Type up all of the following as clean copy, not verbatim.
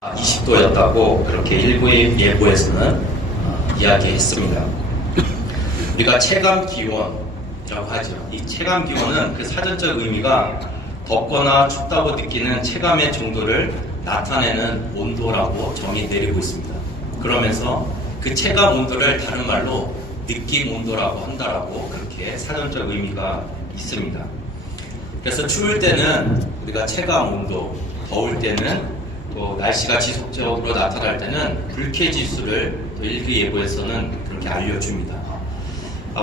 20도였다고 그렇게 일부의 예보에서는 이야기했습니다. 우리가 체감 기온이라고 하죠. 이 체감 기온은 그 사전적 의미가 덥거나 춥다고 느끼는 체감의 정도를 나타내는 온도라고 정의 내리고 있습니다. 그러면서 그 체감 온도를 다른 말로 느낌 온도라고 한다라고 그렇게 사전적 의미가 있습니다. 그래서 추울 때는 우리가 체감 온도, 더울 때는 또 날씨가 지속적으로 나타날 때는 불쾌지수를 또 일기예보에서는 그렇게 알려줍니다.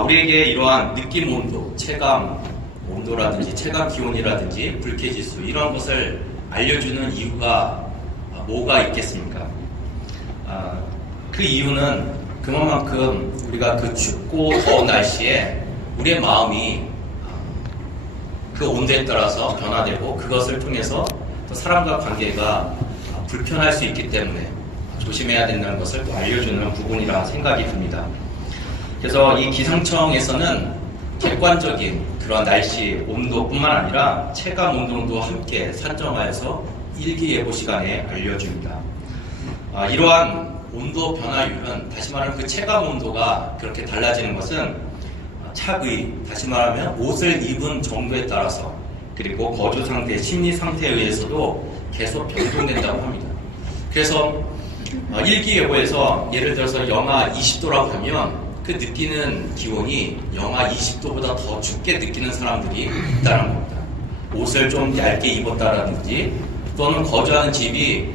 우리에게 이러한 느낌 온도, 체감 온도라든지 체감 기온이라든지 불쾌지수 이런 것을 알려주는 이유가 뭐가 있겠습니까? 그 이유는 그만큼 우리가 그 춥고 더운 날씨에 우리의 마음이 그 온도에 따라서 변화되고 그것을 통해서 또 사람과 관계가 불편할 수 있기 때문에 조심해야 된다는 것을 또 알려주는 부분이라 생각이 듭니다. 그래서 이 기상청에서는 객관적인 그런 날씨 온도뿐만 아니라 체감 온도도 함께 산정하여서 일기예보 시간에 알려줍니다. 이러한 온도 변화율은 다시 말하면 그 체감 온도가 그렇게 달라지는 것은 차의, 다시 말하면 옷을 입은 정도에 따라서 그리고 거주 상태, 심리 상태에 의해서도 계속 변동된다고 합니다. 그래서 일기예보에서 예를 들어서 영하 20도라고 하면 그 느끼는 기온이 영하 20도보다 더 춥게 느끼는 사람들이 있다는 겁니다. 옷을 좀 얇게 입었다라든지 또는 거주하는 집이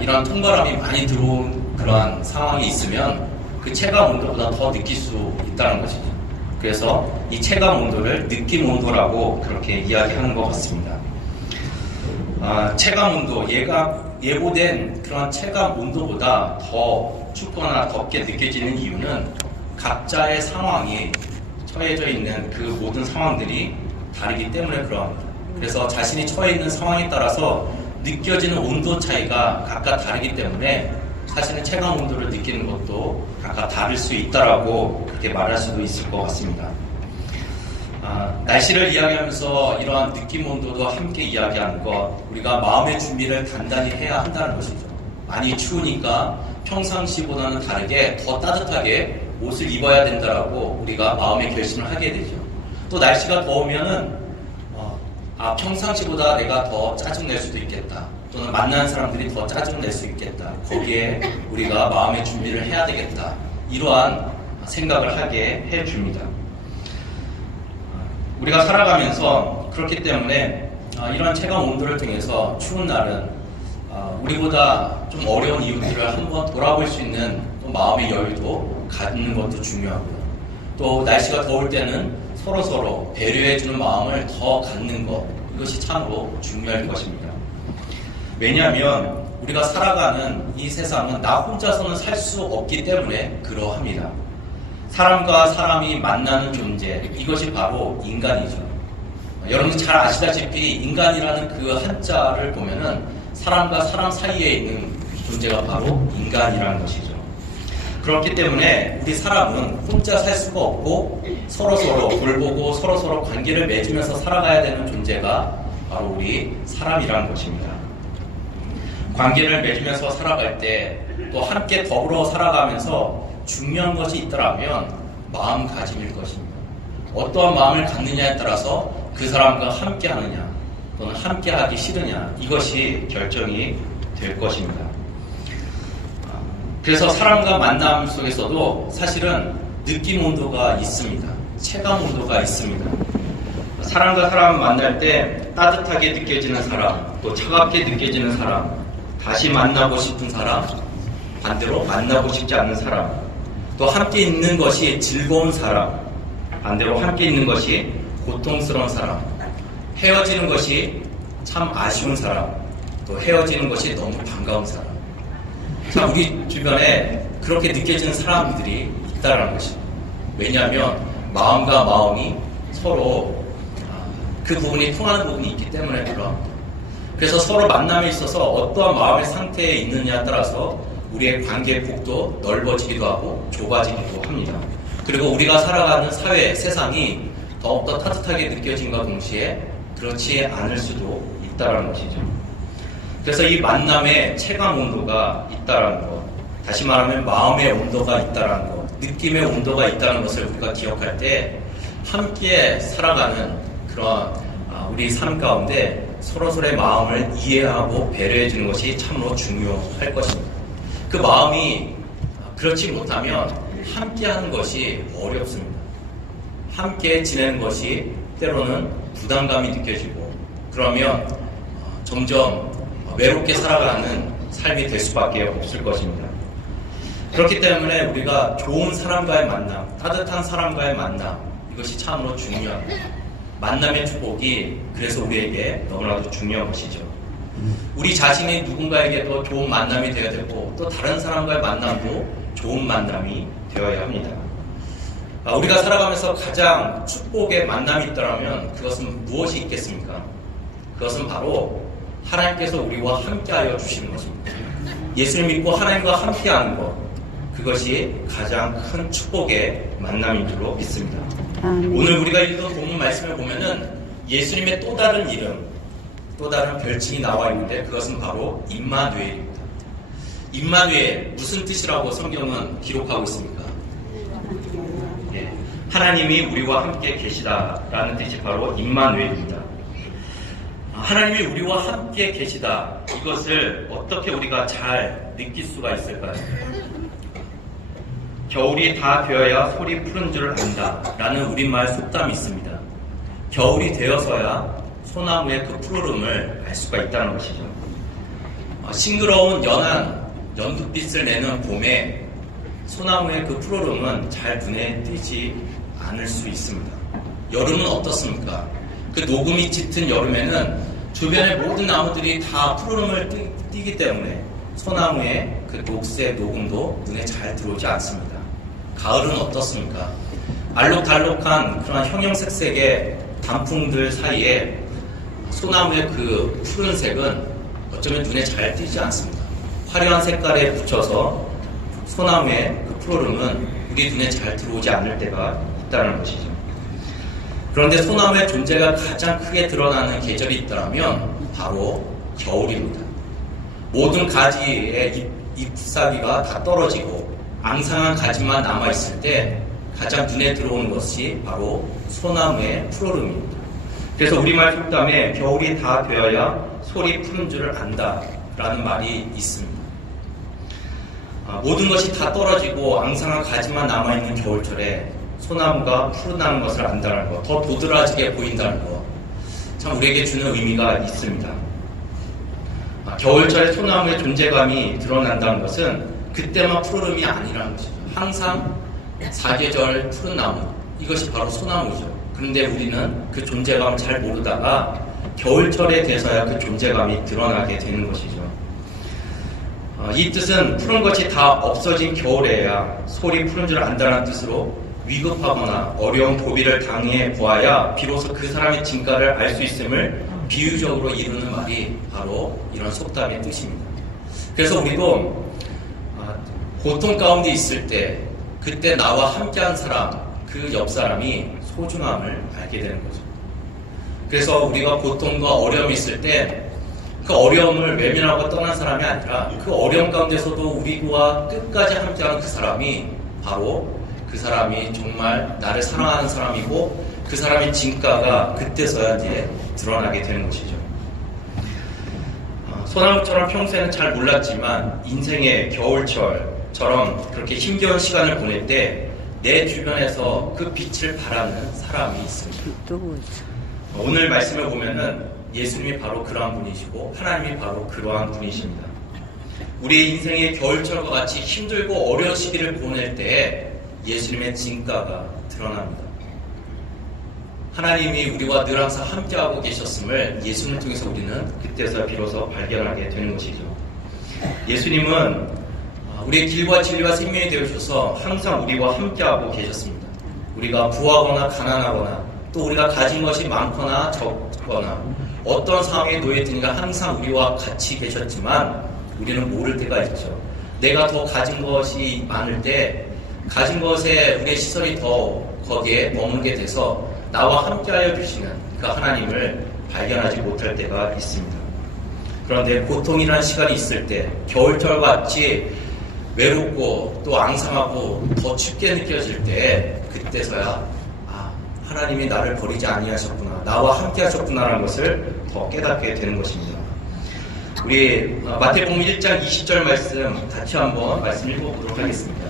이런 통바람이 많이 들어온 그러한 상황이 있으면 그 체감 온도보다 더 느낄 수 있다는 것이죠. 그래서 이 체감 온도를 느낌 온도라고 그렇게 이야기하는 것 같습니다. 체감 온도, 예보된 그런 체감 온도보다 더 춥거나 덥게 느껴지는 이유는 각자의 상황이 처해져 있는 그 모든 상황들이 다르기 때문에 그러합니다. 그래서 자신이 처해 있는 상황에 따라서 느껴지는 온도 차이가 각각 다르기 때문에 사실은 체감 온도를 느끼는 것도 각각 다를 수 있다라고 그렇게 말할 수도 있을 것 같습니다. 날씨를 이야기하면서 이러한 느낌 온도도 함께 이야기하는 것, 우리가 마음의 준비를 단단히 해야 한다는 것이죠. 많이 추우니까 평상시보다는 다르게 더 따뜻하게 옷을 입어야 된다라고 우리가 마음의 결심을 하게 되죠. 또 날씨가 더우면은 평상시보다 내가 더 짜증낼 수도 있겠다. 또는 만나는 사람들이 더 짜증낼 수 있겠다. 거기에 우리가 마음의 준비를 해야 되겠다. 이러한 생각을 하게 해줍니다. 우리가 살아가면서 그렇기 때문에 이런 체감 온도를 통해서 추운 날은 우리보다 좀 어려운 이웃들을 한번 돌아볼 수 있는 또 마음의 여유도 갖는 것도 중요하고요. 또 날씨가 더울 때는 서로서로 배려해주는 마음을 더 갖는 것, 이것이 참으로 중요할 것입니다. 왜냐하면 우리가 살아가는 이 세상은 나 혼자서는 살 수 없기 때문에 그러합니다. 사람과 사람이 만나는 존재, 이것이 바로 인간이죠. 여러분 잘 아시다시피 인간이라는 그 한자를 보면은 사람과 사람 사이에 있는 존재가 바로 인간이라는 것이죠. 그렇기 때문에 우리 사람은 혼자 살 수가 없고 서로서로 돌보고 서로서로 관계를 맺으면서 살아가야 되는 존재가 바로 우리 사람이라는 것입니다. 관계를 맺으면서 살아갈 때 또 함께 더불어 살아가면서 중요한 것이 있더라면 마음가짐일 것입니다. 어떠한 마음을 갖느냐에 따라서 그 사람과 함께 하느냐 또는 함께 하기 싫으냐 이것이 결정이 될 것입니다. 그래서 사람과 만남 속에서도 사실은 느낌 온도가 있습니다. 체감 온도가 있습니다. 사람과 사람 만날 때 따뜻하게 느껴지는 사람, 또 차갑게 느껴지는 사람, 다시 만나고 싶은 사람, 반대로 만나고 싶지 않은 사람, 또 함께 있는 것이 즐거운 사람, 반대로 함께 있는 것이 고통스러운 사람, 헤어지는 것이 참 아쉬운 사람, 또 헤어지는 것이 너무 반가운 사람. 자, 우리 주변에 그렇게 느껴지는 사람들이 있다는 것입니다. 왜냐하면 마음과 마음이 서로 그 부분이 통하는 부분이 있기 때문에 그러합니다. 그래서 서로 만남에 있어서 어떠한 마음의 상태에 있느냐에 따라서 우리의 관계의 폭도 넓어지기도 하고 좁아지기도 합니다. 그리고 우리가 살아가는 사회, 세상이 더욱더 따뜻하게 느껴진과 동시에 그렇지 않을 수도 있다는 것이죠. 그래서 이 만남에 체감 온도가 있다는 것, 다시 말하면 마음의 온도가 있다는 것, 느낌의 온도가 있다는 것을 우리가 기억할 때 함께 살아가는 그런 우리 삶 가운데 서로서로의 마음을 이해하고 배려해 주는 것이 참으로 중요할 것입니다. 그 마음이 그렇지 못하면 함께 하는 것이 어렵습니다. 함께 지내는 것이 때로는 부담감이 느껴지고 그러면 점점 외롭게 살아가는 삶이 될 수밖에 없을 것입니다. 그렇기 때문에 우리가 좋은 사람과의 만남, 따뜻한 사람과의 만남, 이것이 참으로 중요합니다. 만남의 축복이 그래서 우리에게 너무나도 중요한 것이죠. 우리 자신이 누군가에게도 좋은 만남이 되어야 되고 또 다른 사람과의 만남도 좋은 만남이 되어야 합니다. 우리가 살아가면서 가장 축복의 만남이 있다면 그것은 무엇이 있겠습니까? 그것은 바로 하나님께서 우리와 함께하여 주시는 것입니다. 예수를 믿고 하나님과 함께하는 것, 그것이 가장 큰 축복의 만남인 줄로 믿습니다. 오늘 우리가 읽은 본문 말씀을 보면은 예수님의 또 다른 이름, 또 다른 별칭이 나와 있는데 그것은 바로 임마누엘입니다. 임마누엘, 무슨 뜻이라고 성경은 기록하고 있습니까? 하나님이 우리와 함께 계시다라는 뜻이 바로 임마누엘입니다. 하나님이 우리와 함께 계시다, 이것을 어떻게 우리가 잘 느낄 수가 있을까요? 겨울이 다 되어야 솔이 푸른 줄을 안다 라는 우리말 속담이 있습니다. 겨울이 되어서야 소나무의 그 푸르름을 알 수가 있다는 것이죠. 싱그러운 연한 연두빛을 내는 봄에 소나무의 그 푸르름은 잘 눈에 띄지 않을 수 있습니다. 여름은 어떻습니까? 그 녹음이 짙은 여름에는 주변의 모든 나무들이 다 푸르름을 띠기 때문에 소나무의 그 녹색 녹음도 눈에 잘 들어오지 않습니다. 가을은 어떻습니까? 알록달록한 그런 형형색색의 단풍들 사이에 소나무의 그 푸른색은 어쩌면 눈에 잘 띄지 않습니다. 화려한 색깔에 붙여서 소나무의 그 푸르름은 우리 눈에 잘 들어오지 않을 때가 있다는 것이죠. 그런데 소나무의 존재가 가장 크게 드러나는 계절이 있다면 바로 겨울입니다. 모든 가지의 잎사귀가 다 떨어지고 앙상한 가지만 남아있을 때 가장 눈에 들어오는 것이 바로 소나무의 푸르름입니다. 그래서 우리말 속담에 겨울이 다 되어야 솔이 푸른 줄을 안다 라는 말이 있습니다. 모든 것이 다 떨어지고 앙상한 가지만 남아있는 겨울철에 소나무가 푸르다는 것을 안다는 것, 더 도드라지게 보인다는 것, 참 우리에게 주는 의미가 있습니다. 겨울철에 소나무의 존재감이 드러난다는 것은 그때만 푸르름이 아니라는 것이죠. 항상 사계절 푸른 나무, 이것이 바로 소나무죠. 그런데 우리는 그 존재감을 잘 모르다가 겨울철에 돼서야 그 존재감이 드러나게 되는 것이죠. 이 뜻은 푸른 것이 다 없어진 겨울에야 솔이 푸른 줄 안다는 뜻으로 위급하거나 어려운 고비를 당해 보아야 비로소 그 사람의 진가를 알 수 있음을 비유적으로 이루는 말이 바로 이런 속담의 뜻입니다. 그래서 우리도 고통 가운데 있을 때 그때 나와 함께한 사람, 그 옆 사람이 소중함을 알게 되는 거죠. 그래서 우리가 고통과 어려움이 있을 때 그 어려움을 외면하고 떠난 사람이 아니라 그 어려움 가운데서도 우리와 끝까지 함께하는 그 사람이 바로 그 사람이 정말 나를 사랑하는 사람이고 그 사람의 진가가 그때서야 이제 드러나게 되는 것이죠. 소나무처럼 평소에는 잘 몰랐지만 인생의 겨울철처럼 그렇게 힘겨운 시간을 보낼 때 내 주변에서 그 빛을 발하는 사람이 있습니다. 오늘 말씀을 보면은 예수님이 바로 그러한 분이시고 하나님이 바로 그러한 분이십니다. 우리의 인생의 겨울철과 같이 힘들고 어려운 시기를 보낼 때에 예수님의 진가가 드러납니다. 하나님이 우리와 늘 항상 함께하고 계셨음을 예수님을 통해서 우리는 그때서 비로소 발견하게 되는 것이죠. 예수님은 우리의 길과 진리와 생명이 되어주셔서 항상 우리와 함께하고 계셨습니다. 우리가 부하거나 가난하거나 또 우리가 가진 것이 많거나 적거나 어떤 상황에 놓여 있든가 항상 우리와 같이 계셨지만 우리는 모를 때가 있죠. 내가 더 가진 것이 많을 때 가진 것에 우리의 시선이 더 거기에 머물게 돼서 나와 함께하여 주시는 그 하나님을 발견하지 못할 때가 있습니다. 그런데 고통이라는 시간이 있을 때 겨울철 같이 외롭고 또 앙상하고 더 춥게 느껴질 때 그때서야 하나님이 나를 버리지 아니하셨구나, 나와 함께 하셨구나라는 것을 더 깨닫게 되는 것입니다. 우리 마태복음 1장 20절 말씀 같이 한번 말씀 읽어보도록 하겠습니다.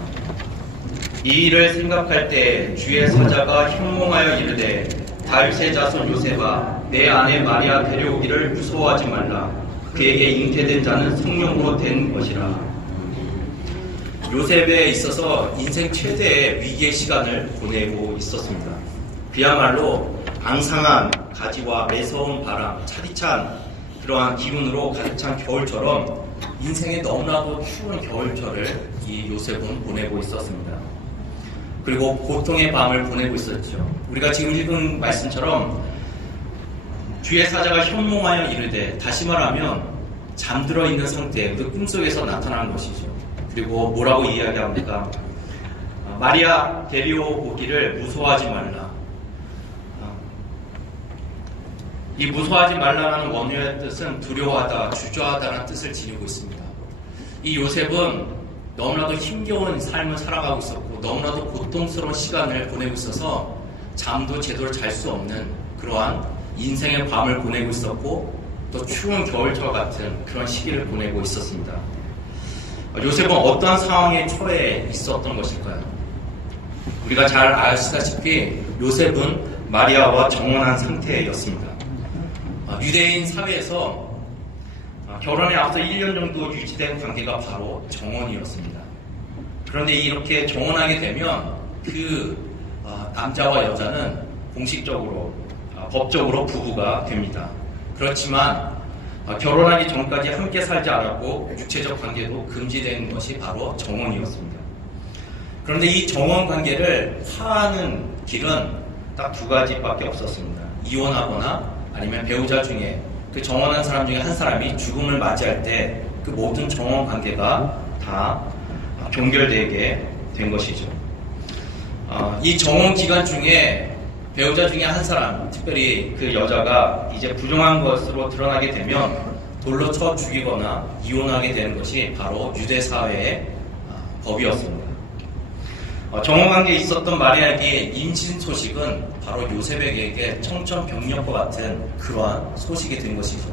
이 일을 생각할 때 주의 사자가 현몽하여 이르되 다윗의 자손 요셉아 내 아내 마리아 데려오기를 무서워하지 말라. 그에게 잉태된 자는 성령으로 된 것이라. 요셉에 있어서 인생 최대의 위기의 시간을 보내고 있었습니다. 그야말로 앙상한 가지와 매서운 바람, 차디찬 그러한 기분으로 가득 찬 겨울처럼 인생에 너무나도 추운 겨울철을 이 요셉은 보내고 있었습니다. 그리고 고통의 밤을 보내고 있었죠. 우리가 지금 읽은 말씀처럼 주의 사자가 현몽하여 이르되, 다시 말하면 잠들어 있는 상태, 그 꿈속에서 나타난 것이죠. 그리고 뭐라고 이야기합니까? 마리아 데려오기를 무서워하지 말라. 이 무서워하지 말라라는 원어의 뜻은 두려워하다, 주저하다라는 뜻을 지니고 있습니다. 이 요셉은 너무나도 힘겨운 삶을 살아가고 있었고 너무나도 고통스러운 시간을 보내고 있어서 잠도 제대로 잘 수 없는 그러한 인생의 밤을 보내고 있었고 또 추운 겨울철 같은 그런 시기를 보내고 있었습니다. 요셉은 어떠한 상황에 처해 있었던 것일까요? 우리가 잘 아시다시피 요셉은 마리아와 정혼한 상태였습니다. 유대인 사회에서 결혼에 앞서 1년 정도 유지된 관계가 바로 정혼이었습니다. 그런데 이렇게 정혼하게 되면 그 남자와 여자는 공식적으로 법적으로 부부가 됩니다. 그렇지만 결혼하기 전까지 함께 살지 않았고 육체적 관계도 금지된 것이 바로 정혼이었습니다. 그런데 이 정혼 관계를 파하는 길은 딱 두 가지밖에 없었습니다. 이혼하거나 아니면 배우자 중에 그 정혼한 사람 중에 한 사람이 죽음을 맞이할 때 그 모든 정혼 관계가 다 종결되게 된 것이죠. 이 정혼 기간 중에 배우자 중에 한 사람, 특별히 그 여자가 이제 부정한 것으로 드러나게 되면 돌로 쳐 죽이거나 이혼하게 되는 것이 바로 유대 사회의 법이었습니다. 정혼관계에 있었던 마리아에게 임신 소식은 바로 요셉에게 청천벽력과 같은 그러한 소식이 된 것이죠.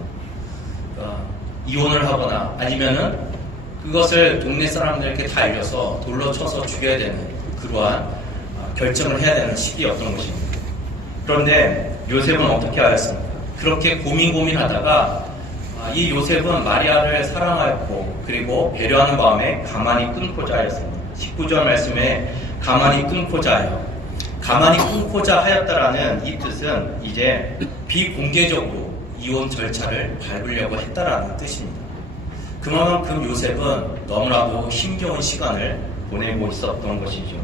이혼을 하거나 아니면은 그것을 동네 사람들에게 다 알려서 돌로 쳐서 죽여야 되는 그러한 결정을 해야 되는 시기였던 것입니다. 그런데 요셉은 어떻게 하였습니까? 그렇게 고민하다가 이 요셉은 마리아를 사랑하였고 그리고 배려하는 마음에 가만히 끊고자 하였습니다. 19절 말씀에 가만히 끊고자 하여, 가만히 끊고자 하였다라는 이 뜻은 이제 비공개적으로 이혼 절차를 밟으려고 했다라는 뜻입니다. 그만큼 요셉은 너무나도 힘겨운 시간을 보내고 있었던 것이죠.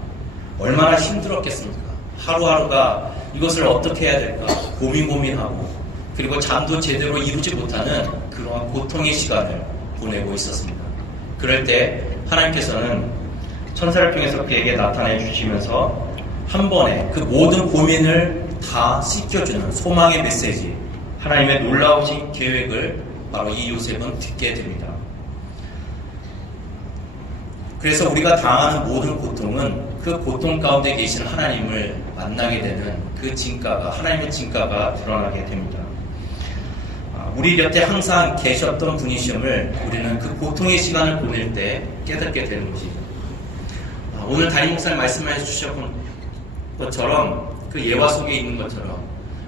얼마나 힘들었겠습니까? 하루하루가 이것을 어떻게 해야 될까 고민하고 그리고 잠도 제대로 이루지 못하는 그러한 고통의 시간을 보내고 있었습니다. 그럴 때 하나님께서는 천사를 통해서 그에게 나타내 주시면서 한 번에 그 모든 고민을 다 씻겨주는 소망의 메시지, 하나님의 놀라우신 계획을 바로 이 요셉은 듣게 됩니다. 그래서 우리가 당하는 모든 고통은 그 고통 가운데 계신 하나님을 만나게 되는 그 진가가, 하나님의 진가가 드러나게 됩니다. 우리 곁에 항상 계셨던 분이심을 우리는 그 고통의 시간을 보낼 때 깨닫게 되는 것이죠. 오늘 담임 목사님 말씀해 주셨던 것처럼 그 예화 속에 있는 것처럼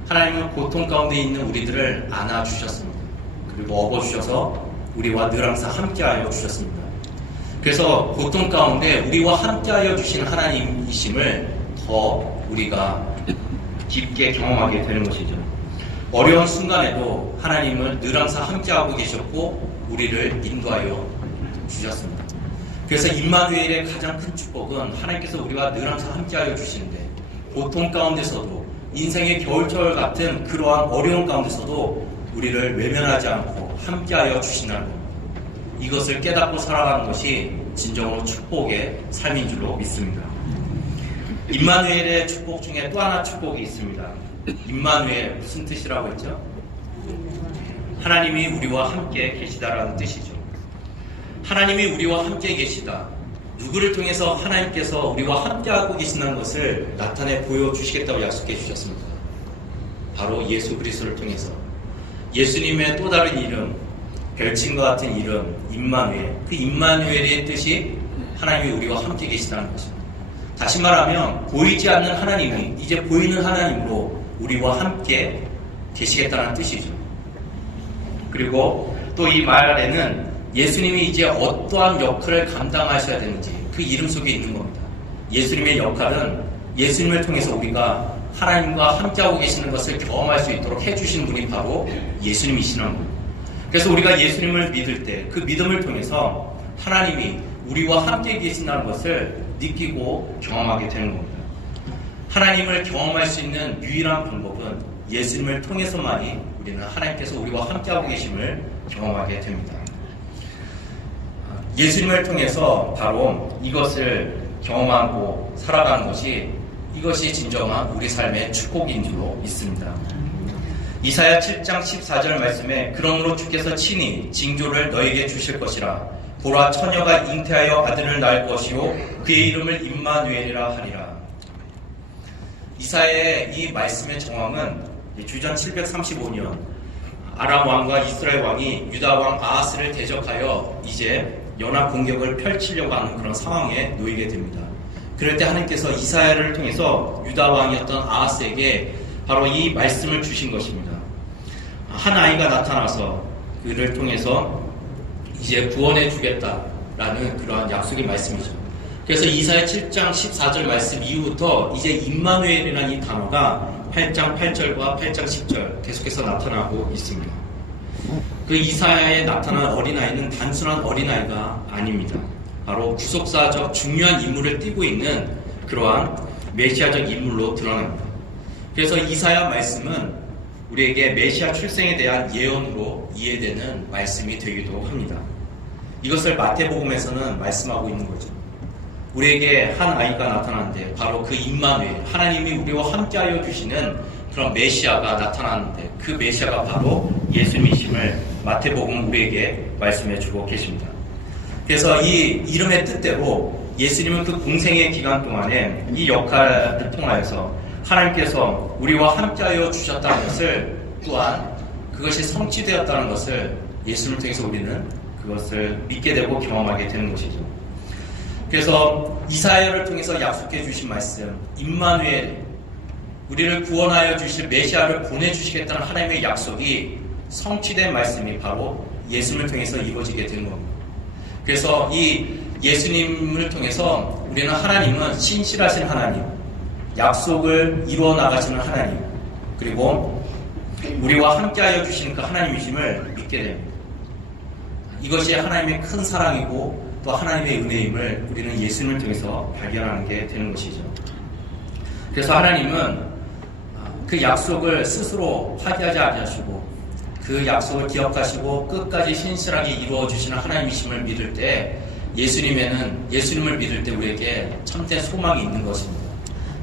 하나님은 고통 가운데 있는 우리들을 안아주셨습니다. 그리고 업어주셔서 우리와 늘 항상 함께하여 주셨습니다. 그래서 고통 가운데 우리와 함께하여 주신 하나님이심을 더 우리가 깊게 경험하게 되는 것이죠. 어려운 순간에도 하나님은 늘 항상 함께하고 계셨고 우리를 인도하여 주셨습니다. 그래서 임마누엘의 가장 큰 축복은 하나님께서 우리와 늘 항상 함께하여 주시는데 고통 가운데서도 인생의 겨울철 같은 그러한 어려운 가운데서도 우리를 외면하지 않고 함께하여 주신다는 겁니다. 이것을 깨닫고 살아가는 것이 진정으로 축복의 삶인 줄로 믿습니다. 임마누엘의 축복 중에 또 하나 축복이 있습니다. 임마누엘 무슨 뜻이라고 했죠? 하나님이 우리와 함께 계시다라는 뜻이죠. 하나님이 우리와 함께 계시다. 누구를 통해서 하나님께서 우리와 함께하고 계신다는 것을 나타내 보여주시겠다고 약속해 주셨습니다. 바로 예수 그리스도를 통해서. 예수님의 또 다른 이름, 별칭과 같은 이름, 임마누엘. 그 임마누엘의 뜻이 하나님이 우리와 함께 계시다는 것입니다. 다시 말하면 보이지 않는 하나님이 이제 보이는 하나님으로 우리와 함께 계시겠다는 뜻이죠. 그리고 또 이 말에는 예수님이 이제 어떠한 역할을 감당하셔야 되는지 그 이름 속에 있는 겁니다. 예수님의 역할은 예수님을 통해서 우리가 하나님과 함께하고 계시는 것을 경험할 수 있도록 해주신 분이 바로 예수님이시는 겁니다. 그래서 우리가 예수님을 믿을 때 그 믿음을 통해서 하나님이 우리와 함께 계신다는 것을 느끼고 경험하게 되는 겁니다. 하나님을 경험할 수 있는 유일한 방법은 예수님을 통해서만이 우리는 하나님께서 우리와 함께하고 계심을 경험하게 됩니다. 예수님을 통해서 바로 이것을 경험하고 살아가는 것이 이것이 진정한 우리 삶의 축복인 줄로 믿습니다. 이사야 7장 14절 말씀에 그러므로 주께서 친히 징조를 너에게 주실 것이라 보라 처녀가 잉태하여 아들을 낳을 것이요 그의 이름을 임마누엘이라 하리라. 이사야의 이 말씀의 정황은 주전 735년 아람 왕과 이스라엘 왕이 유다 왕 아하스를 대적하여 이제 연합 공격을 펼치려고 하는 그런 상황에 놓이게 됩니다. 그럴 때 하나님께서 이사야를 통해서 유다 왕이었던 아하스에게 바로 이 말씀을 주신 것입니다. 한 아이가 나타나서 그를 통해서 이제 구원해 주겠다라는 그러한 약속의 말씀이죠. 그래서 이사야 7장 14절 말씀 이후부터 이제 임마누엘이라는 이 단어가 8장 8절과 8장 10절 계속해서 나타나고 있습니다. 그 이사야에 나타난 어린아이는 단순한 어린아이가 아닙니다. 바로 구속사적 중요한 임무를 띠고 있는 그러한 메시아적 인물로 드러납니다. 그래서 이사야 말씀은 우리에게 메시아 출생에 대한 예언으로 이해되는 말씀이 되기도 합니다. 이것을 마태복음에서는 말씀하고 있는 거죠. 우리에게 한 아이가 나타나는데 바로 그 임마누엘, 하나님이 우리와 함께하여 주시는 그런 메시아가 나타나는데 그 메시아가 바로 예수님이심을 마태복음 우리에게 말씀해 주고 계십니다. 그래서 이 이름의 뜻대로 예수님은 그 공생의 기간 동안에 이 역할을 통하여서 하나님께서 우리와 함께하여 주셨다는 것을 또한 그것이 성취되었다는 것을 예수님을 통해서 우리는 그것을 믿게 되고 경험하게 되는 것이죠. 그래서 이사야를 통해서 약속해 주신 말씀, 임마누엘, 우리를 구원하여 주실 메시아를 보내주시겠다는 하나님의 약속이 성취된 말씀이 바로 예수님을 통해서 이루어지게 되는 겁니다. 그래서 이 예수님을 통해서 우리는 하나님은 신실하신 하나님, 약속을 이루어 나가시는 하나님, 그리고 우리와 함께하여 주시는 그 하나님이심을 믿게 됩니다. 이것이 하나님의 큰 사랑이고 또 하나님의 은혜임을 우리는 예수님을 통해서 발견하는 게 되는 것이죠. 그래서 하나님은 그 약속을 스스로 파기하지 않으시고 그 약속을 기억하시고 끝까지 신실하게 이루어 주시는 하나님이심을 믿을 때 예수님을 믿을 때 우리에게 참된 소망이 있는 것입니다.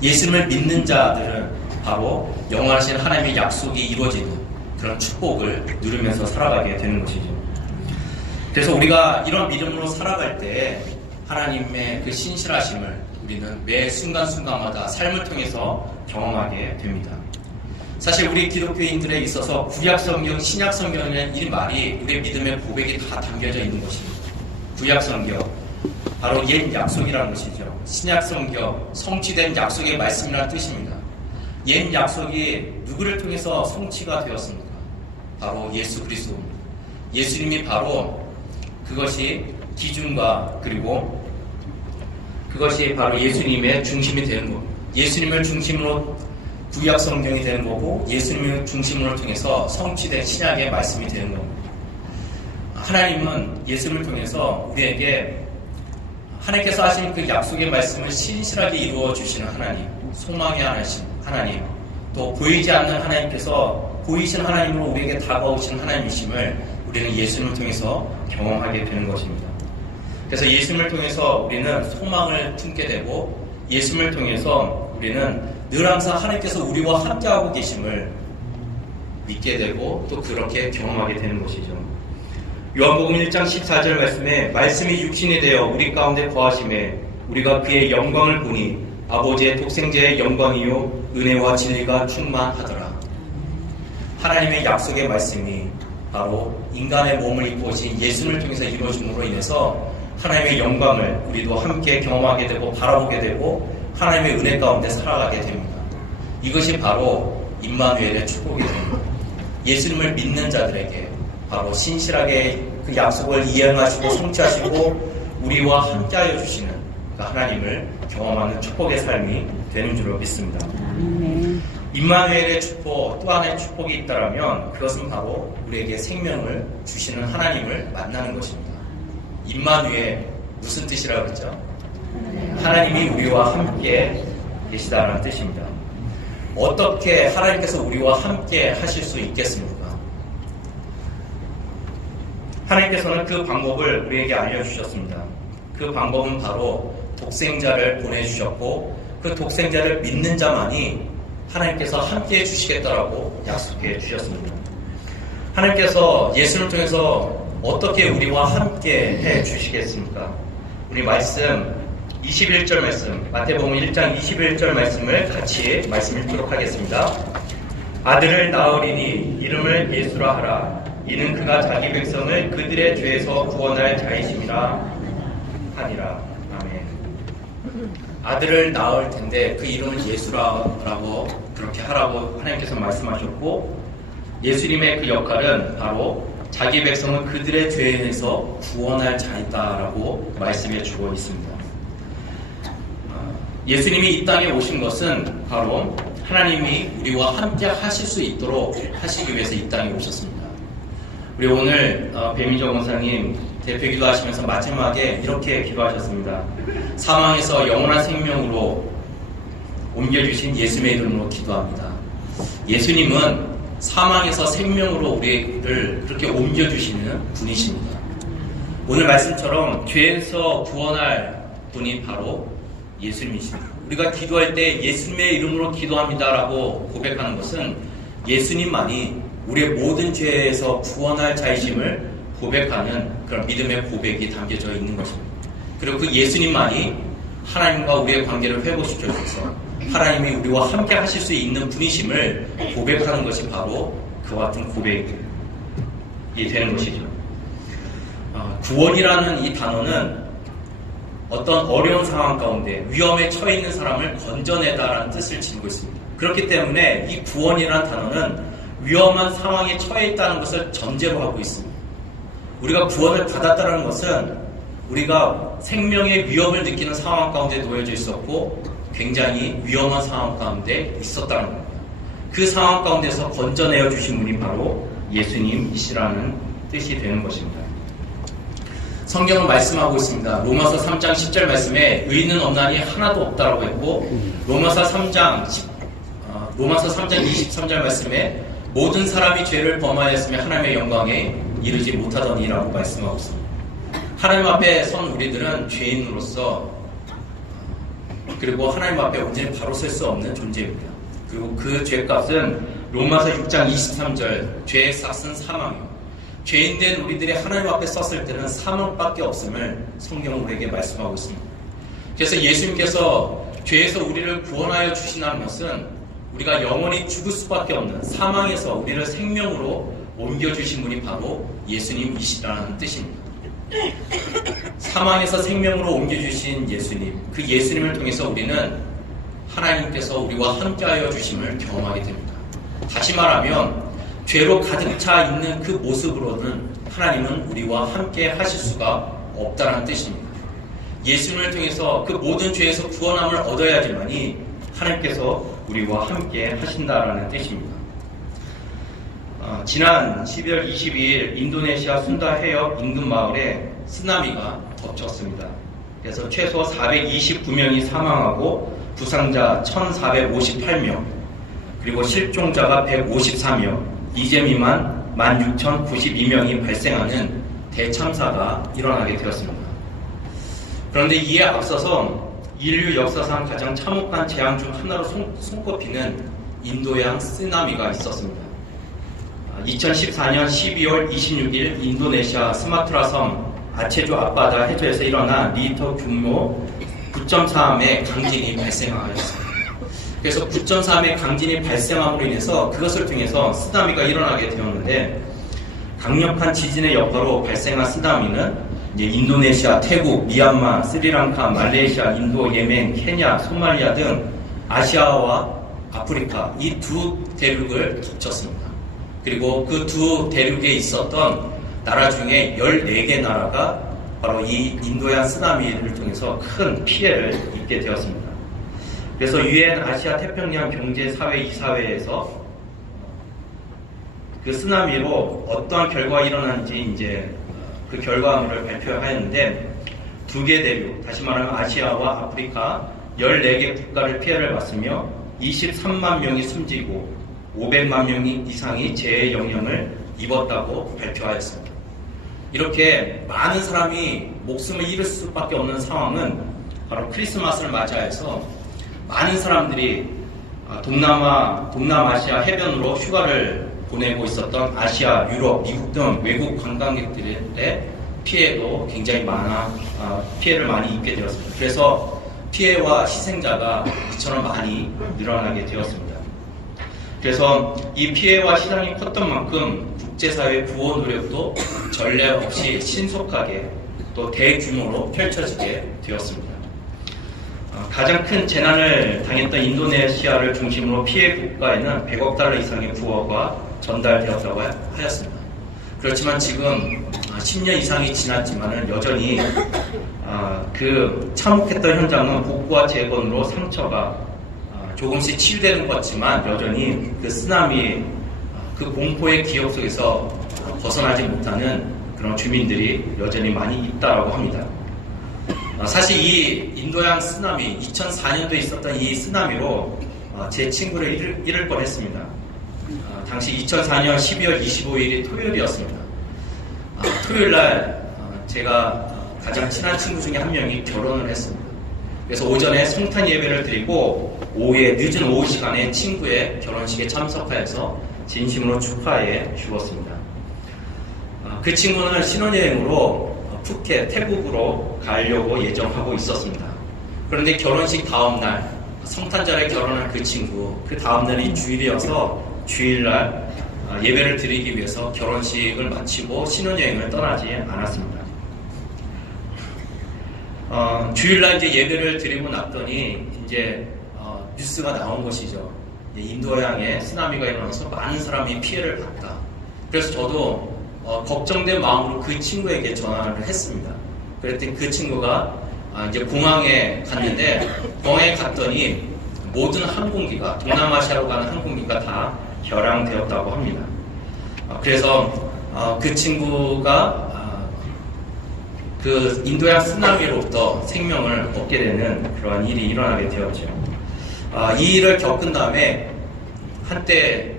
예수님을 믿는 자들은 바로 영원하신 하나님의 약속이 이루어지는 그런 축복을 누리면서 살아가게 되는 것이죠. 그래서 우리가 이런 믿음으로 살아갈 때 하나님의 그 신실하심을 우리는 매 순간순간마다 삶을 통해서 경험하게 됩니다. 사실 우리 기독교인들에 있어서 구약성경, 신약성경이라는 이 말이 우리의 믿음의 고백이 다 담겨져 있는 것입니다. 구약성경, 바로 옛 약속이라는 것이죠. 신약성경, 성취된 약속의 말씀이라는 뜻입니다. 옛 약속이 누구를 통해서 성취가 되었습니까? 바로 예수 그리스도입니다. 예수님이 바로 그것이 기준과 그리고 그것이 바로 예수님의 중심이 되는 겁니다. 예수님을 중심으로 구약 성경이 되는 거고 예수님을 중심으로 통해서 성취된 신약의 말씀이 되는 겁니다. 하나님은 예수님을 통해서 우리에게 하나님께서 하신 그 약속의 말씀을 신실하게 이루어 주시는 하나님, 소망의 하나님, 또 보이지 않는 하나님께서 보이신 하나님으로 우리에게 다가오신 하나님이심을 우리는 예수님을 통해서 경험하게 되는 것입니다. 그래서 예수님을 통해서 우리는 소망을 품게 되고 예수님을 통해서 우리는 늘 항상 하나님께서 우리와 함께하고 계심을 믿게 되고 또 그렇게 경험하게 되는 것이죠. 요한복음 1장 14절 말씀에 말씀이 육신이 되어 우리 가운데 거하심에 우리가 그의 영광을 보니 아버지의 독생자의 영광이요 은혜와 진리가 충만하더라. 하나님의 약속의 말씀이 바로 인간의 몸을 입고 오신 예수님을 통해서 이루어짐으로 인해서 하나님의 영광을 우리도 함께 경험하게 되고 바라보게 되고 하나님의 은혜 가운데 살아가게 됩니다. 이것이 바로 임마누엘의 축복이 됩니다. 예수님을 믿는 자들에게 바로 신실하게 그 약속을 이행하시고 성취하시고 우리와 함께하여 주시는 그 하나님을 경험하는 축복의 삶이 되는 줄로 믿습니다. 임마누엘의 축복, 또 하나의 축복이 있다면 그것은 바로 우리에게 생명을 주시는 하나님을 만나는 것입니다. 임마누엘 무슨 뜻이라고 했죠? 하나님이 우리와 함께 계시다는 뜻입니다. 어떻게 하나님께서 우리와 함께 하실 수 있겠습니까? 하나님께서는 그 방법을 우리에게 알려주셨습니다. 그 방법은 바로 독생자를 보내주셨고 그 독생자를 믿는 자만이 하나님께서 함께 해주시겠다라고 약속해 주셨습니다. 하나님께서 예수를 통해서 어떻게 우리와 함께 해주시겠습니까? 우리 말씀 21절 말씀, 마태복음 1장 21절 말씀을 같이 말씀 읽도록 하겠습니다. 아들을 낳으리니 이름을 예수라 하라. 이는 그가 자기 백성을 그들의 죄에서 구원할 자이심이라 하니라. 아멘. 아들을 낳을 텐데 그 이름은 예수라고 그렇게 하라고 하나님께서 말씀하셨고, 예수님의 그 역할은 바로 자기 백성은 그들의 죄에서 구원할 자이다라고 말씀해 주고 있습니다. 예수님이 이 땅에 오신 것은 바로 하나님이 우리와 함께 하실 수 있도록 하시기 위해서 이 땅에 오셨습니다. 우리 오늘 배민정 원사님 대표 기도하시면서 마지막에 이렇게 기도하셨습니다. 사망에서 영원한 생명으로 옮겨주신 예수님의 이름으로 기도합니다. 예수님은 사망에서 생명으로 우리를 그렇게 옮겨주시는 분이십니다. 오늘 말씀처럼 죄에서 구원할 분이 바로 예수님이십니다. 우리가 기도할 때 예수님의 이름으로 기도합니다라고 고백하는 것은 예수님만이 우리의 모든 죄에서 구원할 자이심을 고백하는 그런 믿음의 고백이 담겨져 있는 것입니다. 그리고 그 예수님만이 하나님과 우리의 관계를 회복시켜줘서 하나님이 우리와 함께 하실 수 있는 분이심을 고백하는 것이 바로 그와 같은 고백이 되는 것이죠. 구원이라는 이 단어는 어떤 어려운 상황 가운데 위험에 처해 있는 사람을 건져내다라는 뜻을 지니고 있습니다. 그렇기 때문에 이 구원이라는 단어는 위험한 상황에 처해 있다는 것을 전제로 하고 있습니다. 우리가 구원을 받았다는 것은 우리가 생명의 위협을 느끼는 상황 가운데 놓여져 있었고 굉장히 위험한 상황 가운데 있었다는 겁니다. 그 상황 가운데서 건져내어 주신 분이 바로 예수님이시라는 뜻이 되는 것입니다. 성경은 말씀하고 있습니다. 로마서 3장 10절 말씀에 의인은 없나니 하나도 없다라고 했고, 로마서 3장 23절 말씀에 모든 사람이 죄를 범하였으며 하나님의 영광에 이르지 못하더니라고 말씀하고 있습니다. 하나님 앞에 선 우리들은 죄인으로서 그리고 하나님 앞에 온전히 바로 설 수 없는 존재입니다. 그리고 그 죄값은 로마서 6장 23절 죄의 삭은 사망이요. 죄인된 우리들이 하나님 앞에 섰을 때는 사망밖에 없음을 성경은 우리에게 말씀하고 있습니다. 그래서 예수님께서 죄에서 우리를 구원하여 주시는 것은 우리가 영원히 죽을 수밖에 없는 사망에서 우리를 생명으로 옮겨주신 분이 바로 예수님이시라는 뜻입니다. 사망에서 생명으로 옮겨주신 예수님, 그 예수님을 통해서 우리는 하나님께서 우리와 함께하여 주심을 경험하게 됩니다. 다시 말하면 죄로 가득 차 있는 그 모습으로는 하나님은 우리와 함께 하실 수가 없다는 뜻입니다. 예수님을 통해서 그 모든 죄에서 구원함을 얻어야지만이 하나님께서 우리와 함께 하신다라는 뜻입니다. 지난 12월 22일 인도네시아 순다 해협 인근 마을에 쓰나미가 덮쳤습니다. 그래서 최소 429명이 사망하고 부상자 1,458명, 그리고 실종자가 154명, 이재 미만 16,092명이 발생하는 대참사가 일어나게 되었습니다. 그런데 이에 앞서서 인류 역사상 가장 참혹한 재앙 중 하나로 손꼽히는 인도양 쓰나미가 있었습니다. 2014년 12월 26일 인도네시아 스마트라 섬 아체주 앞바다 해저에서 일어난 리히터 규모 9.3의 강진이 발생하였습니다. 그래서 9.3의 강진이 발생함으로 인해서 그것을 통해서 쓰나미가 일어나게 되었는데, 강력한 지진의 여파로 발생한 쓰나미는 이제 인도네시아, 태국, 미얀마, 스리랑카, 말레이시아, 인도, 예멘, 케냐, 소말리아 등 아시아와 아프리카 이 두 대륙을 덮쳤습니다. 그리고 그 두 대륙에 있었던 나라 중에 14개 나라가 바로 이 인도양 쓰나미를 통해서 큰 피해를 입게 되었습니다. 그래서 유엔 아시아 태평양 경제사회 이사회에서 그 쓰나미로 어떠한 결과가 일어났는지 이제 그 결과물을 발표하였는데, 두 개 대륙, 다시 말하면 아시아와 아프리카 14개 국가를 피해를 봤으며 23만 명이 숨지고 500만 명 이상이 재해 영향을 입었다고 발표하였습니다. 이렇게 많은 사람이 목숨을 잃을 수밖에 없는 상황은 바로 크리스마스를 맞이해서 많은 사람들이 동남아시아 해변으로 휴가를 보내고 있었던 아시아, 유럽, 미국 등 외국 관광객들의 피해도 굉장히 피해를 많이 입게 되었습니다. 그래서 피해와 희생자가 이처럼 많이 늘어나게 되었습니다. 그래서 이 피해와 시장이 컸던 만큼 국제사회 구호 노력도 전례 없이 신속하게 또 대규모로 펼쳐지게 되었습니다. 가장 큰 재난을 당했던 인도네시아를 중심으로 피해 국가에는 100억 달러 이상의 구호가 전달되었다고 하였습니다. 그렇지만 지금 10년 이상이 지났지만은 여전히 그 참혹했던 현장은 복구와 재건으로 상처가 조금씩 치유되는 것 같지만 여전히 그 쓰나미 그 공포의 기억 속에서 벗어나지 못하는 그런 주민들이 여전히 많이 있다라고 합니다. 사실 이 인도양 쓰나미 2004년도에 있었던 이 쓰나미로 제 친구를 잃을 뻔했습니다. 당시 2004년 12월 25일이 토요일이었습니다. 토요일날 제가 가장 친한 친구 중에 한 명이 결혼을 했습니다. 그래서 오전에 성탄 예배를 드리고 오후에 늦은 오후 시간에 친구의 결혼식에 참석하여서 진심으로 축하해 주었습니다. 그 친구는 신혼여행으로 푸켓, 태국으로 가려고 예정하고 있었습니다. 그런데 결혼식 다음날, 성탄절에 결혼한 그 친구, 그 다음날이 주일이어서 주일날 예배를 드리기 위해서 결혼식을 마치고 신혼여행을 떠나지 않았습니다. 주일날 이제 예배를 드리고 났더니 이제 뉴스가 나온 것이죠. 인도양에 쓰나미가 일어나서 많은 사람이 피해를 봤다. 그래서 저도 걱정된 마음으로 그 친구에게 전화를 했습니다. 그랬더니 그 친구가 이제 공항에 갔는데, 공항에 갔더니 모든 항공기가, 동남아시아로 가는 항공기가 다 결항되었다고 합니다. 그래서 그 친구가 그 인도양 쓰나미로부터 생명을 얻게 되는 그러한 일이 일어나게 되었죠. 이 일을 겪은 다음에 한때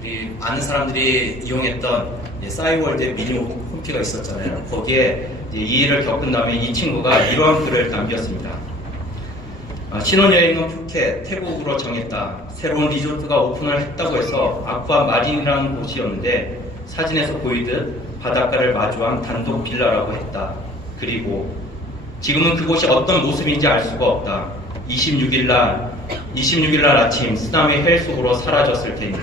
우리 많은 사람들이 이용했던 싸이월드의 미니 홈피가 있었잖아요. 거기에 이 일을 겪은 다음에 이 친구가 이러한 글을 남겼습니다. 신혼여행은 푸켓, 태국으로 정했다. 새로운 리조트가 오픈을 했다고 해서 아쿠아 마린이라는 곳이었는데 사진에서 보이듯 바닷가를 마주한 단독 빌라라고 했다. 그리고 지금은 그곳이 어떤 모습인지 알 수가 없다. 26일 날 아침 쓰나미 헬 속으로 사라졌을 테니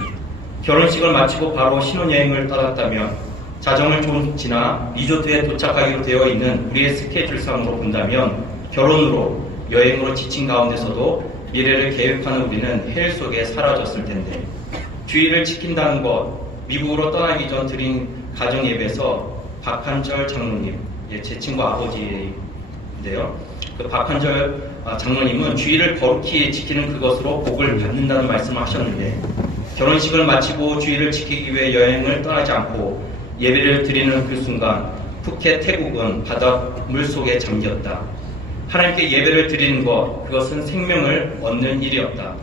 결혼식을 마치고 바로 신혼여행을 떠났다면 자정을 좀 지나 리조트에 도착하기로 되어 있는 우리의 스케줄상으로 본다면 결혼으로 여행으로 지친 가운데서도 미래를 계획하는 우리는 헬 속에 사라졌을 텐데, 주의를 지킨다는 것, 미국으로 떠나기 전 드린 가정 예배에서 박한절 장로님, 제 친구 아버지인데요. 그 박한절 장로님은 주의를 거룩히 지키는 그것으로 복을 받는다는 말씀을 하셨는데, 결혼식을 마치고 주의를 지키기 위해 여행을 떠나지 않고 예배를 드리는 그 순간 푸켓 태국은 바닷물 속에 잠겼다. 하나님께 예배를 드리는 것, 그것은 생명을 얻는 일이었다.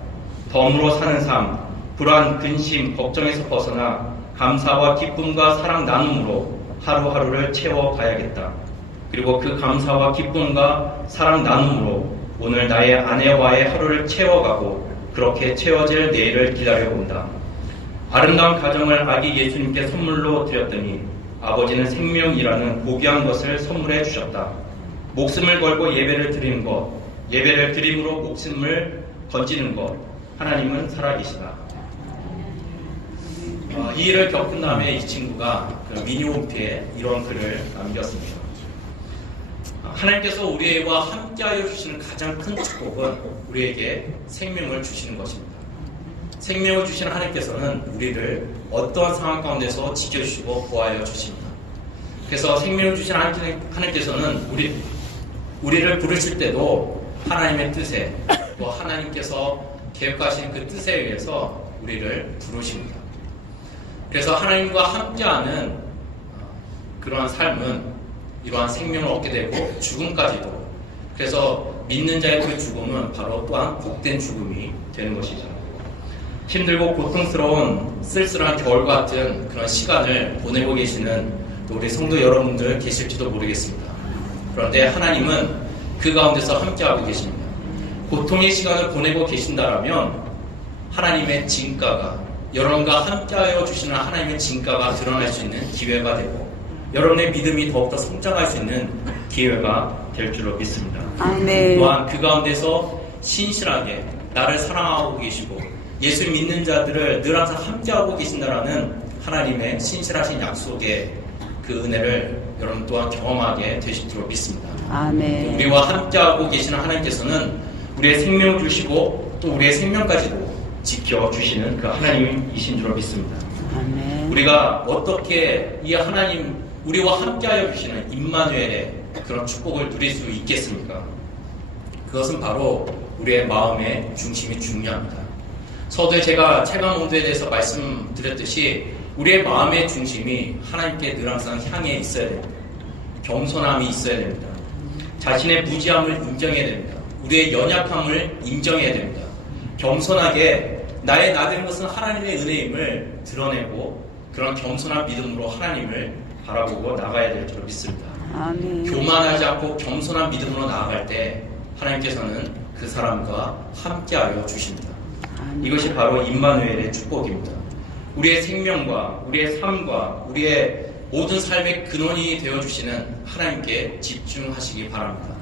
덤으로 사는 삶, 불안, 근심, 걱정에서 벗어나 감사와 기쁨과 사랑 나눔으로 하루하루를 채워가야겠다. 그리고 그 감사와 기쁨과 사랑 나눔으로 오늘 나의 아내와의 하루를 채워가고 그렇게 채워질 내일을 기다려본다. 아름다운 가정을 아기 예수님께 선물로 드렸더니 아버지는 생명이라는 고귀한 것을 선물해 주셨다. 목숨을 걸고 예배를 드리는 것, 예배를 드림으로 목숨을 던지는 것, 하나님은 살아계시다. 이 일을 겪은 다음에 이 친구가 그 미니홈피에 이런 글을 남겼습니다. 하나님께서 우리와 함께하여 주시는 가장 큰 축복은 우리에게 생명을 주시는 것입니다. 생명을 주시는 하나님께서는 우리를 어떠한 상황 가운데서 지켜주시고 보호하여 주십니다. 그래서 생명을 주시는 하나님께서는 우리를 부르실 때도 하나님의 뜻에, 또 하나님께서 계획하신 그 뜻에 의해서 우리를 부르십니다. 그래서 하나님과 함께하는 그러한 삶은 이러한 생명을 얻게 되고 죽음까지도, 그래서 믿는 자의 그 죽음은 바로 또한 복된 죽음이 되는 것이죠. 힘들고 고통스러운 쓸쓸한 겨울 같은 그런 시간을 보내고 계시는 또 우리 성도 여러분들 계실지도 모르겠습니다. 그런데 하나님은 그 가운데서 함께하고 계십니다. 고통의 시간을 보내고 계신다라면 하나님의 진가가, 여러분과 함께하여 주시는 하나님의 진가가 드러날 수 있는 기회가 되고 여러분의 믿음이 더욱더 성장할 수 있는 기회가 될 줄로 믿습니다. 아멘. 또한 그 가운데서 신실하게 나를 사랑하고 계시고 예수 믿는 자들을 늘 항상 함께하고 계신다라는 하나님의 신실하신 약속의 그 은혜를 여러분 또한 경험하게 되실 줄로 믿습니다. 아멘. 우리와 함께하고 계시는 하나님께서는 우리의 생명을 주시고 또 우리의 생명까지도 지켜주시는 그 하나님이신 줄로 믿습니다. 아멘. 우리가 어떻게 이 하나님, 우리와 함께하여 주시는 임마누엘의 그런 축복을 누릴 수 있겠습니까? 그것은 바로 우리의 마음의 중심이 중요합니다. 서두에 제가 체감 온도에 대해서 말씀드렸듯이 우리의 마음의 중심이 하나님께 늘 항상 향해 있어야 됩니다. 겸손함이 있어야 됩니다. 자신의 무지함을 인정해야 됩니다. 우리의 연약함을 인정해야 됩니다. 겸손하게 나의 나된 것은 하나님의 은혜임을 드러내고 그런 겸손한 믿음으로 하나님을 바라보고 나가야 될 줄로 믿습니다. 아멘. 교만하지 않고 겸손한 믿음으로 나아갈 때 하나님께서는 그 사람과 함께하여 주십니다. 아멘. 이것이 바로 임마누엘의 축복입니다. 우리의 생명과 우리의 삶과 우리의 모든 삶의 근원이 되어주시는 하나님께 집중하시기 바랍니다.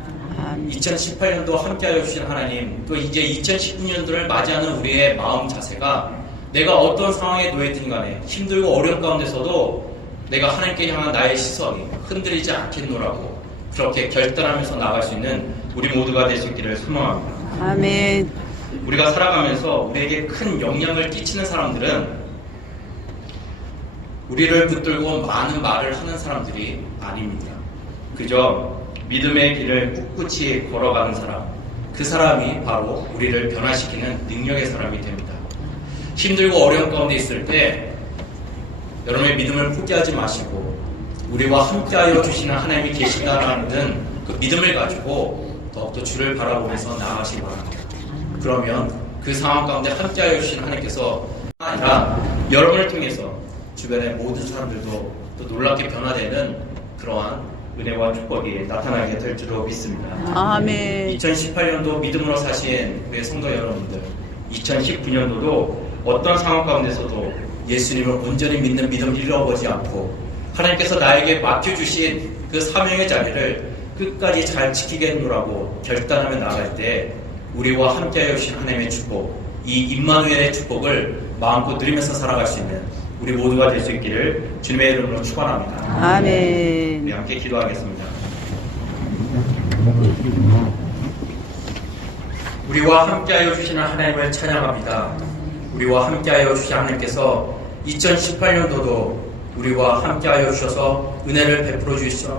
2018년도 함께하여 주신 하나님, 또 이제 2019년도를 맞이하는 우리의 마음 자세가 내가 어떤 상황에 놓여있든 간에 힘들고 어려운 가운데서도 내가 하나님께 향한 나의 시선이 흔들리지 않겠노라고 그렇게 결단하면서 나갈 수 있는 우리 모두가 될 수 있기를 소망합니다. 아멘. 우리가 살아가면서 우리에게 큰 영향을 끼치는 사람들은 우리를 붙들고 많은 말을 하는 사람들이 아닙니다. 그저 믿음의 길을 꿋꿋이 걸어가는 사람, 그 사람이 바로 우리를 변화시키는 능력의 사람이 됩니다. 힘들고 어려운 가운데 있을 때 여러분의 믿음을 포기하지 마시고 우리와 함께하여 주시는 하나님이 계신다라는 그 믿음을 가지고 더욱더 주를 바라보면서 나아가시기 바랍니다. 그러면 그 상황 가운데 함께하여 주시는 하나님께서 아니라 여러분을 통해서 주변의 모든 사람들도 또 놀랍게 변화되는 그러한 은혜와 축복이 나타나게 될 줄로 믿습니다. 아멘. 2018년도 믿음으로 사신 우리 성도 여러분들, 2019년도도 어떤 상황 가운데서도 예수님을 온전히 믿는 믿음을 잃어버리지 않고 하나님께서 나에게 맡겨주신 그 사명의 자리를 끝까지 잘 지키겠노라고 결단하며 나아갈 때 우리와 함께하여 주신 하나님의 축복, 이 임마누엘의 축복을 마음껏 누리면서 살아갈 수 있는 우리 모두가 될 수 있기를 주님의 이름으로 축원합니다. 아멘. 우리 함께 기도하겠습니다. 우리와 함께하여 주시는 하나님을 찬양합니다. 우리와 함께하여 주신 하나님께서 2018년도도 우리와 함께하여 주셔서 은혜를 베풀어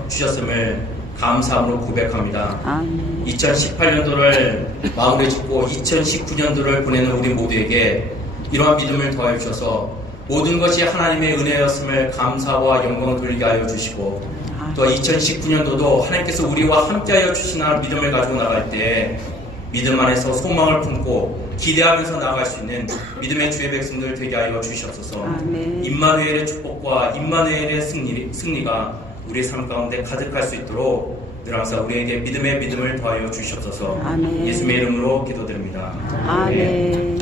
주셨음을 감사함으로 고백합니다. 아멘. 2018년도를 마무리 짓고 2019년도를 보내는 우리 모두에게 이러한 믿음을 더하여 주셔서 모든 것이 하나님의 은혜였음을 감사와 영광을 돌리게 하여 주시고 또 2019년도도 하나님께서 우리와 함께하여 주시는 믿음을 가지고 나갈 때 믿음 안에서 소망을 품고 기대하면서 나아갈 수 있는 믿음의 주의 백성들 되게 하여 주시옵소서. 아멘. 임마누엘의 축복과 임마누엘의 승리가 우리 삶 가운데 가득할 수 있도록 늘 항상 우리에게 믿음의 믿음을 더하여 주시옵소서. 아멘. 예수님의 이름으로 기도드립니다. 아멘.